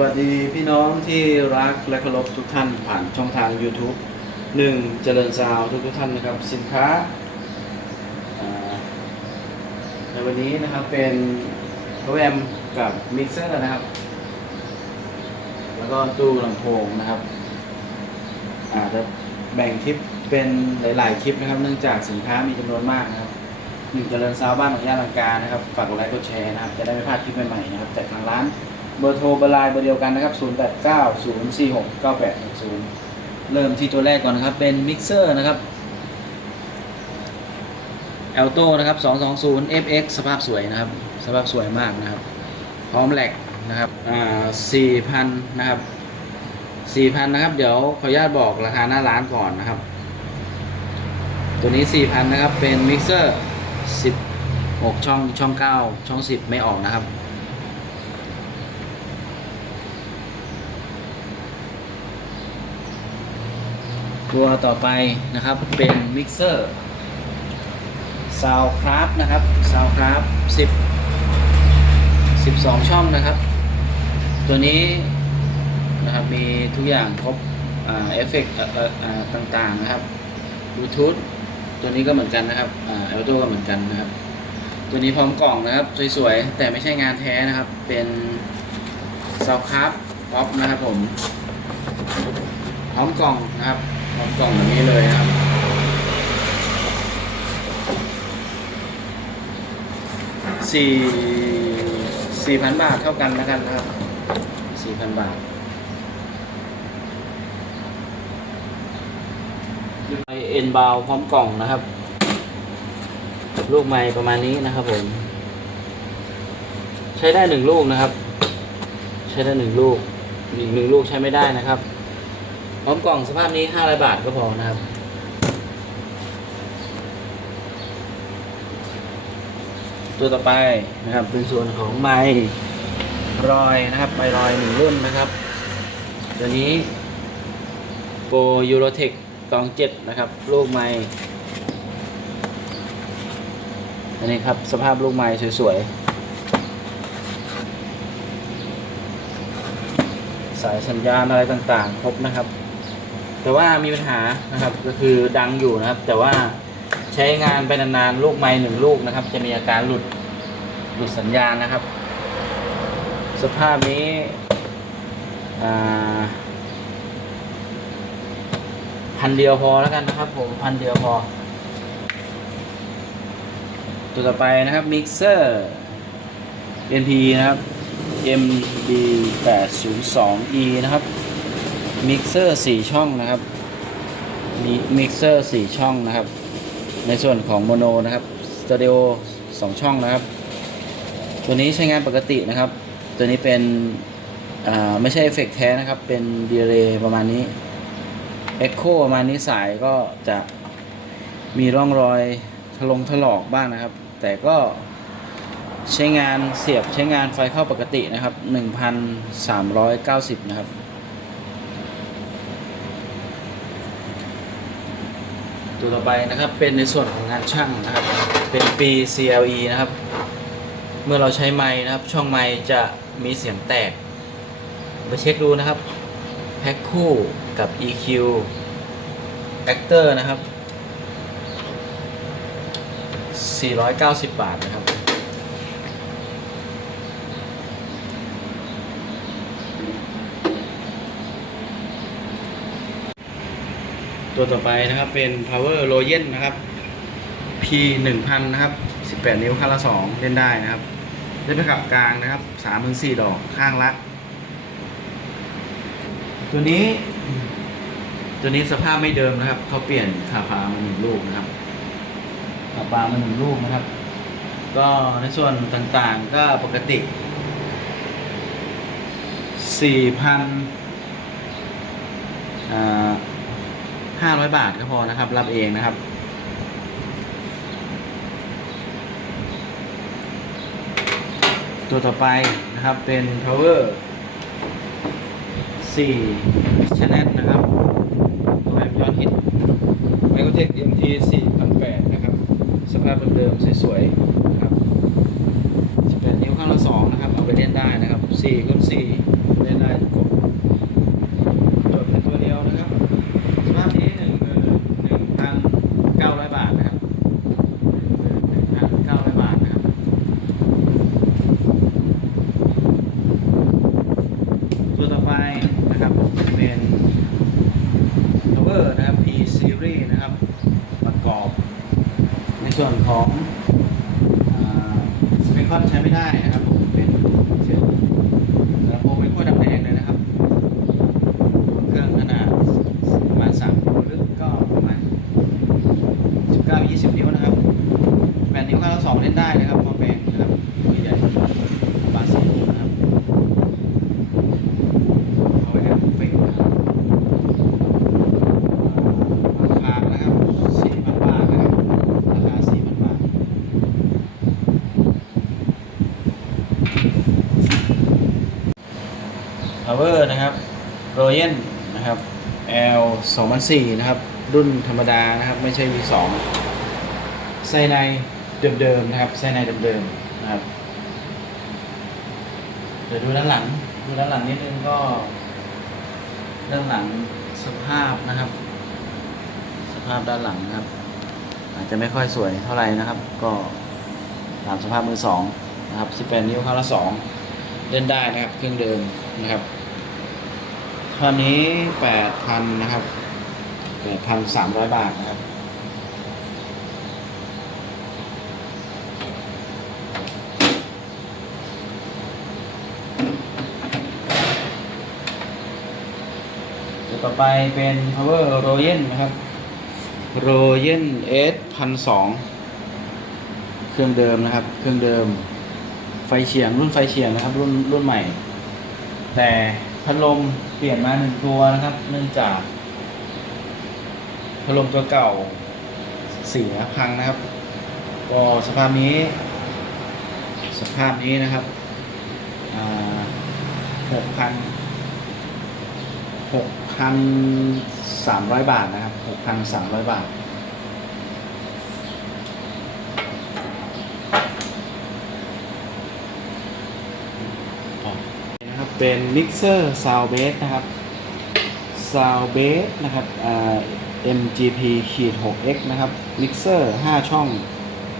วัสดีพี่น้องที่รักและเคารพทุกท่านผ่านช่องทาง YouTube 1 เจริญซาวทุกทุกท่านนะครับ สินค้า ในวันนี้นะครับเป็นโปรแกรมกับมิกเซอร์นะครับ แล้วก็ตู้ลำโพงนะครับอาจจะแบ่งคลิปเป็นหลาย ๆ คลิปนะครับ เนื่องจากสินค้ามีจำนวนมากนะครับหนึ่งเจริญซาวบ้านของย่านลังกานะครับฝากกดไลค์กดแชร์นะครับ จะได้ไม่พลาดคลิปใหม่ ๆ นะครับจากทางร้าน เบอร์โทรเบอร์ไลน์เบอร์เดียวกันนะครับ 0 8 9 0 4 6 9 8 6 0 เริ่มที่ตัวแรกก่อนนะครับ เป็นมิกเซอร์นะครับ a l t o นะครับ 220 FX สภาพสวยนะครับ สภาพสวยมากนะครับ พร้อมแหลกนะครับอ่า4,000 นะครับ 4,000 นะครับ เดี๋ยวขออนุญาตบอกราคาหน้าร้านก่อนนะครับ ตัวนี้ 4,000 นะครับ เป็นมิกเซอร์16 ช่องช่อง 9 ช่อง 10 ไม่ออกนะครับ ตัวต่อไปนะครับเป็นมิกเซอร์ซาวคราฟนะครับซาวคราฟ10 12ช่องนะครับ ตัวนี้นะครับมีทุกอย่างครบเอฟเฟกต์ต่างๆนะครับบลูทูธตัวนี้ก็เหมือนกันนะครับอ่าเอลโตก็เหมือนกันนะครับ ตัวนี้พร้อมกล่องนะครับ สวยๆ แต่ไม่ใช่งานแท้นะครับ เป็นซาวคราฟป๊อปนะครับผม พร้อมกล่องนะครับ พร้อมกล่องแบบนี้เลยครับสี่สี่พันบาทเท่ากันนะครับนะครับสี่พันบาทไอเอ็นบาวพร้อมกล่องนะครับ ลูกไม้ประมาณนี้นะครับผม ใช้ได้หนึ่งลูกนะครับ ใช้ได้หนึ่งลูกอีกหนึ่งลูกใช้ไม่ได้นะครับ พร้อมกล่องสภาพนี้500บาทก็พอนะครับ ตัวต่อไปนะครับเป็นส่วนของไม้รอยนะครับไม้รอยหนึ่งรุ่นนะครับ ตัวนี้โปรยูโรเทคตองเจ็ดนะครับ ลูกไม้อันนี้ครับ สภาพลูกไม้สวยๆ สายสัญญาณอะไรต่างๆ ครบนะครับ แต่ว่ามีปัญหานะครับก็คือดังอยู่นะครับ แต่ว่าใช้งานไปนานๆลูกไม้หนึ่งลูกนะครับ จะมีอาการหลุดหลุดสัญญาณนะครับ สภาพนี้พันเดียวพอแล้วกันนะครับ ผมพันเดียวพอ ตัวต่อไปนะครับมิกเซอร์ NP นะครับ MD 8 0 2 E นะครับ มิกเซอร์สี่ช่องนะครับ มีมิกเซอร์สี่ช่องนะครับ ในส่วนของโมโนนะครับสเตอริโอสองช่องนะครับ ตัวนี้ใช้งานปกตินะครับ ตัวนี้เป็นไม่ใช่เอฟเฟกต์แท้นะครับ เป็นดีเลย์ประมาณนี้เอ็กโคประมาณนี้สายก็จะมีร่องรอยถลงถลอกบ้างนะครับ แต่ก็ใช้งานเสียบใช้งานไฟเข้าปกตินะครับ 1,390 นะครับ ตัวต่อไปนะครับเป็นในส่วนของงานช่างนะครับ เป็นปี CLE นะครับ เมื่อเราใช้ไม้นะครับ ช่องไม้จะมีเสียงแตก ไปเช็คดูนะครับแพ็คคู่กับ EQ Actor นะครับ 490 บาทนะครับ ตัวต่อไปนะครับเป็น power r o y e n นะครับ P 1 0 0 0นะครับ 18 นิ้วข้างละ 2 เล่นได้นะครับเล่นไปขับกลางนะครับ3ถึง4ดอกข้างละ ตัวนี้ ตัวนี้สภาพไม่เดิมนะครับเขาเปลี่ยนขาพามาหนึ่งลูกนะครับขาพามาหนึ่งลูกนะครับ ก็ในส่วนต่างๆก็ปกติ4,000อ่า ห้าร้อยบาทก็พอนะครับ รับเองนะครับ ตัวต่อไปนะครับเป็น power 4 channel นะครับ ตัวแอมยอดฮิต Microtech MT 4008นะครับ สภาพเดิมๆสวยๆนะครับ18นิ้วข้างละ2นะครับ เอาไปเล่นได้นะครับ4คูณ4เล่นได้ ไปนะครับเป็น power นะครับ P series นะครับ ประกอบ ในส่วนของสเปคอนใช้ไม่ได้นะครับผมเป็นเสียงลำโพงเป็นขั้วดำแดงเลยนะครับ เครื่องขนาดประมาณ3นิ้วหรือก็ประมาณ 19-20 นิ้วนะครับ8นิ้วข้างละสองเล่นได้นะครับพอแปลงนะครับตัวใหญ่บาสซีนะครับเอาไว้ครับเฟกนะครับราคานะครับ4,000บาทนะครับราคา4,000บาท power นะครับ Royen นะครับ L 2004นะครับ รุ่นธรรมดานะครับ ไม่ใช่ V2 ไส้ในเดิมๆนะครับไส้ในเดิมๆนะครับ เดี๋ยวดูด้านหลัง ดูด้านหลังนิดนึงก็ด้านหลังสภาพนะครับ สภาพด้านหลังนะครับ อาจจะไม่ค่อยสวยเท่าไหร่นะครับ ก็ตามสภาพมือสองนะครับ18นิ้วข้างละสองเล่นได้นะครับ เครื่องเดิมนะครับตอนนี้8,000นะครับ 8,300บาทนะครับต่อไปเป็น power royen นะครับ royen s พันสองเครื่องเดิมนะครับ เครื่องเดิม ไฟเฉียงรุ่นไฟเฉียงนะครับ รุ่นรุ่นใหม่ แต่พัดลมเปลี่ยนมาหนึ่งตัวนะครับ เนื่องจาก พัดลมตัวเก่าเสียพังนะครับ ก็สภาพนี้ สภาพนี้นะครับหกพันหกพันสามร้อยบาทนะครับหกพันสามร้อยบาทนะครับ เป็นมิกเซอร์ซาวเบสนะครับซาวเบสนะครับ MGP ขีด 6x นะครับ มิกเซอร์ 5 ช่อง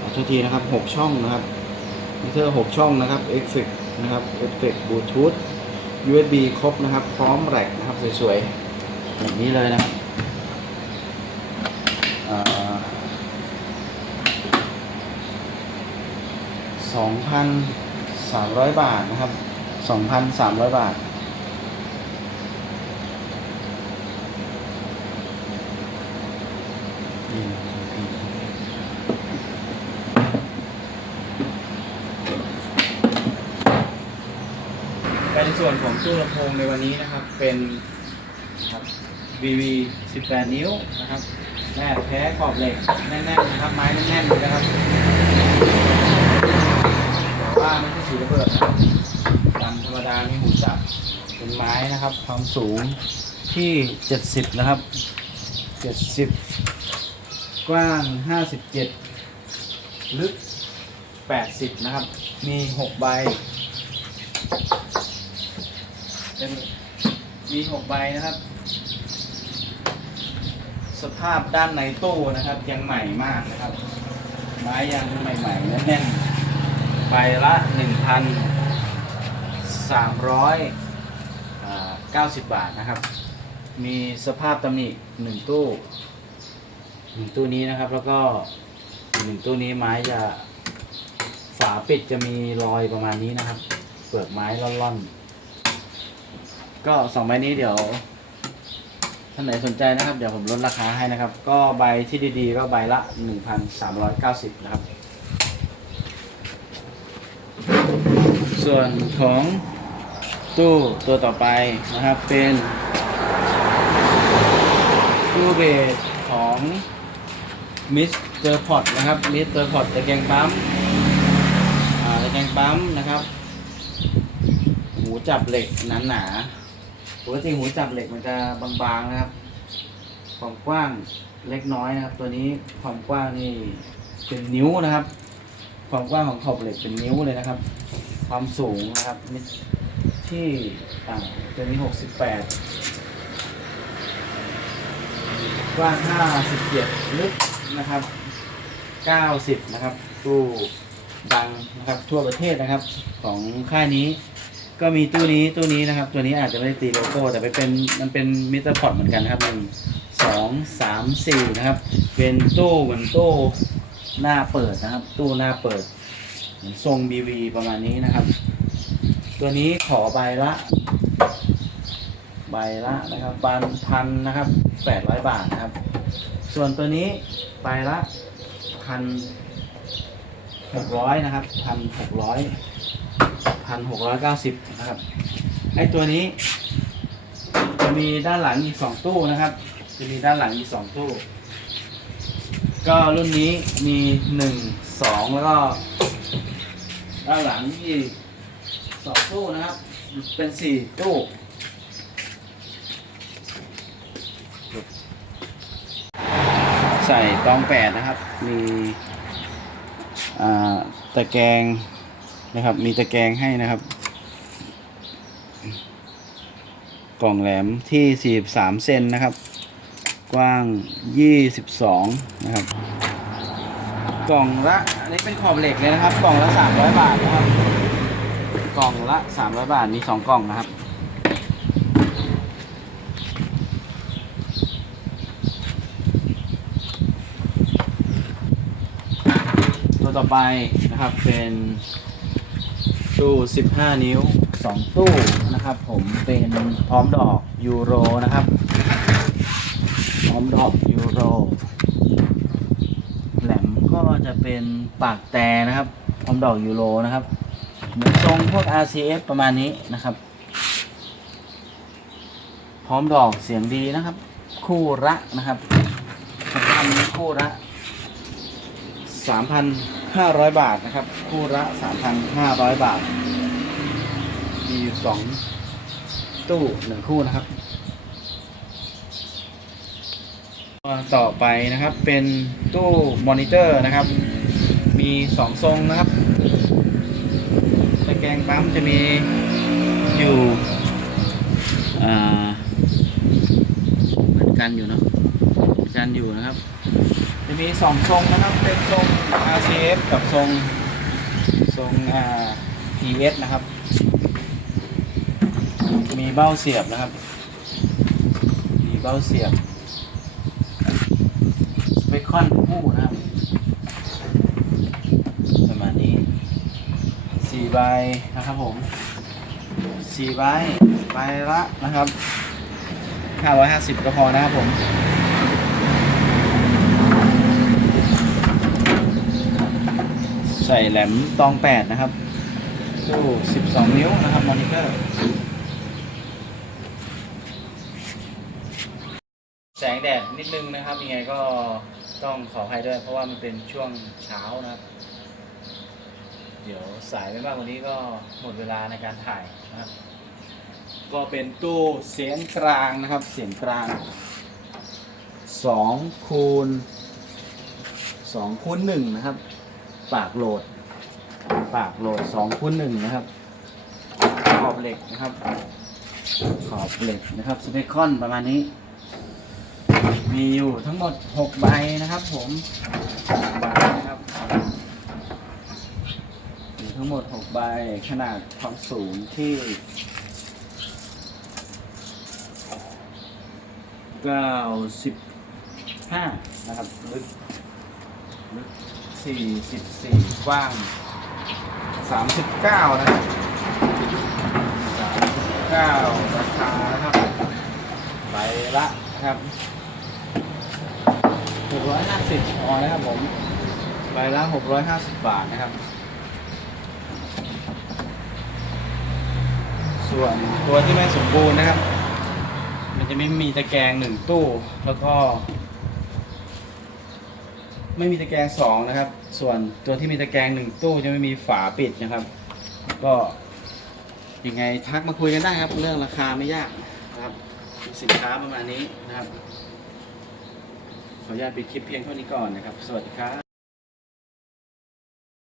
ขอโทษทีนะครับ 6 ช่องนะครับ มิกเซอร์ 6 ช่องนะครับเอฟเฟกนะครับเอฟเฟกบลูทูธ USB ครบนะครับ พร้อมแร็กนะครับ สวยๆแบบนี้เลยนะครับอ่า2,300 บาทนะครับ 2,300 บาท เป็นส่วนของ ตู้ลำโพงในวันนี้นะครับเป็นครับ VV 18 นิ้วนะครับแม่แท้ขอบเหล็กแน่นๆนะครับ ไม้แน่นๆเลยนะครับแต่ว่าไม่ใช่สีระเบิดนะครับตามธรรมดามีหูจับเป็นไม้นะครับความสูงที่ 70 นะครับ 70 กว้าง 57 ลึก 80 นะครับ มี 6 ใบ เป็นมีหกใบนะครับ สภาพด้านในตู้นะครับ ยังใหม่มากนะครับ ไม้ยังใหม่ๆแน่นๆใบละหนึ่งพันสามร้อยเก้าสิบบาทนะครับ มีสภาพตำหนิหนึ่งตู้หนึ่งตู้นี้นะครับแล้วก็หนึ่งตู้นี้ไม้จะฝาปิดจะมีรอยประมาณนี้นะครับ เปลือกไม้ร่อนๆ ก็สองใบนี้เดี๋ยวท่านไหนสนใจนะครับเดี๋ยวผมลดราคาให้นะครับ ก็ใบที่ดีๆ ก็ใบละ 1,390 นะครับ ส่วนของตู้ตัวต่อไปนะครับเป็นตู้เบสของมิสเตอร์พอตนะครับมิสเตอร์พอตตะแกรงปั๊มอ่าตะแกรงปั๊มนะครับ หูจับเหล็กหนาๆ ปกติหูจับเหล็กมันจะบางๆนะครับ ความกว้างเล็กน้อยนะครับ ตัวนี้ความกว้างนี่เป็นนิ้วนะครับ ความกว้างของขอบเหล็กเป็นนิ้วเลยนะครับ ความสูงนะครับที่อ่าตัวนี้หกสิบแปดกว้างห้าสิบเจ็ดลึกนะครับเก้าสิบนะครับตู้ดังนะครับทั่วประเทศนะครับของค่ายนี้ ก็มีตู้นี้ตู้นี้นะครับ ตัวนี้อาจจะไม่ได้ตีโลโก้ แต่ไปเป็นมันเป็นมิเตอร์พอร์ตเหมือนกันนะครับหนึ่งสองสามสี่นะครับ เป็นตู้เหมือนตู้หน้าเปิดนะครับ ตู้หน้าเปิดเหมือนทรง BV ประมาณนี้นะครับ ตัวนี้ขอใบละ ใบละนะครับบันพันนะครับแปดร้อยบาทนะครับ ส่วนตัวนี้ใบละพันหกร้อยนะครับพันหกร้อย พันหกร้อยเก้าสิบนะครับ ไอตัวนี้ จะมีด้านหลังอีกสองตู้นะครับ จะมีด้านหลังอีกสองตู้ ก็รุ่นนี้มีหนึ่งสองแล้วก็ ด้านหลังอีกสองตู้นะครับ เป็นสี่ตู้ใส่ตองแปดนะครับ มีตะแกรง นะครับ มีตะแกรงให้นะครับ กล่องแหลมที่ 43 เซนนะครับ กว้าง 22 นะครับ กล่องละอันนี้เป็นขอบเหล็กเลยนะครับ กล่องละ 300 บาทนะครับ กล่องละ 300 บาท มี 2 กล่องนะครับตัวต่อไปนะครับเป็น ตู้ 15 นิ้ว 2 ตู้นะครับผมเป็นพร้อมดอกยูโรนะครับ พร้อมดอกยูโร แหลมก็จะเป็นปากแต่นะครับ พร้อมดอกยูโรนะครับเหมือนทรงพวก RCF ประมาณนี้นะครับ พร้อมดอกเสียงดีนะครับ คู่ระนะครับทำนี้คู่ระ 3,500 บาทนะครับ คู่ละ 3,500 บาท มีอยู่สองตู้หนึ่งคู่นะครับ ต่อไปนะครับเป็นตู้มอนิเตอร์นะครับ มีสองทรงนะครับตะแกรงปั๊มจะมีอยู่เหมือนกันอยู่เนาะ เหมือนกันอยู่นะครับ จะมีสองทรงนะครับ เป็นทรง RCF กับทรงทรง PS นะครับ มีเบ้าเสียบนะครับ มีเบ้าเสียบสเปคอนคู่นะครับ ประมาณนี้สี่ใบนะครับผมสี่ใบใบละนะครับห้าร้อยห้าสิบก็พอนะครับผม ใส่แหลมตองแปดนะครับตู้12นิ้วนะครับมอนิเตอร์ แสงแดดนิดนึงนะครับยังไงก็ต้องขออภัยด้วย เพราะว่ามันเป็นช่วงเช้านะครับ เดี๋ยวสายไม่มากกว่านี้ก็หมดเวลาในการถ่ายนะครับ ก็เป็นตู้เสียงกลางนะครับ เสียงกลาง2คูณ2คูณ1นะครับ ปากโหลด ปากโหลด2คูณ1นะครับ ขอบเหล็กนะครับ ขอบเหล็กนะครับสเปคอนประมาณนี้ มีอยู่ทั้งหมด6ใบนะครับ ผมใบนะครับมีทั้งหมด6ใบขนาดความสูงที่95นะครับลึกลึก 44 กว้าง 39 นะครับ 39 ราคานะครับใบละนะครับ650ออนะครับผมใบละ 650 บาทนะครับ ส่วนตัวที่ไม่สมบูรณ์นะครับ มันจะไม่มีตะแกรงหนึ่งตู้แล้วก็ ไม่มีตะแกรงสองนะครับ ส่วนตัวที่มีตะแกรงหนึ่งตู้จะไม่มีฝาปิดนะครับ ก็ยังไงทักมาคุยกันได้ครับ เรื่องราคาไม่ยากนะครับสินค้าประมาณนี้นะครับ ขออนุญาตปิดคลิปเพียงเท่านี้ก่อนนะครับ สวัสดีครับ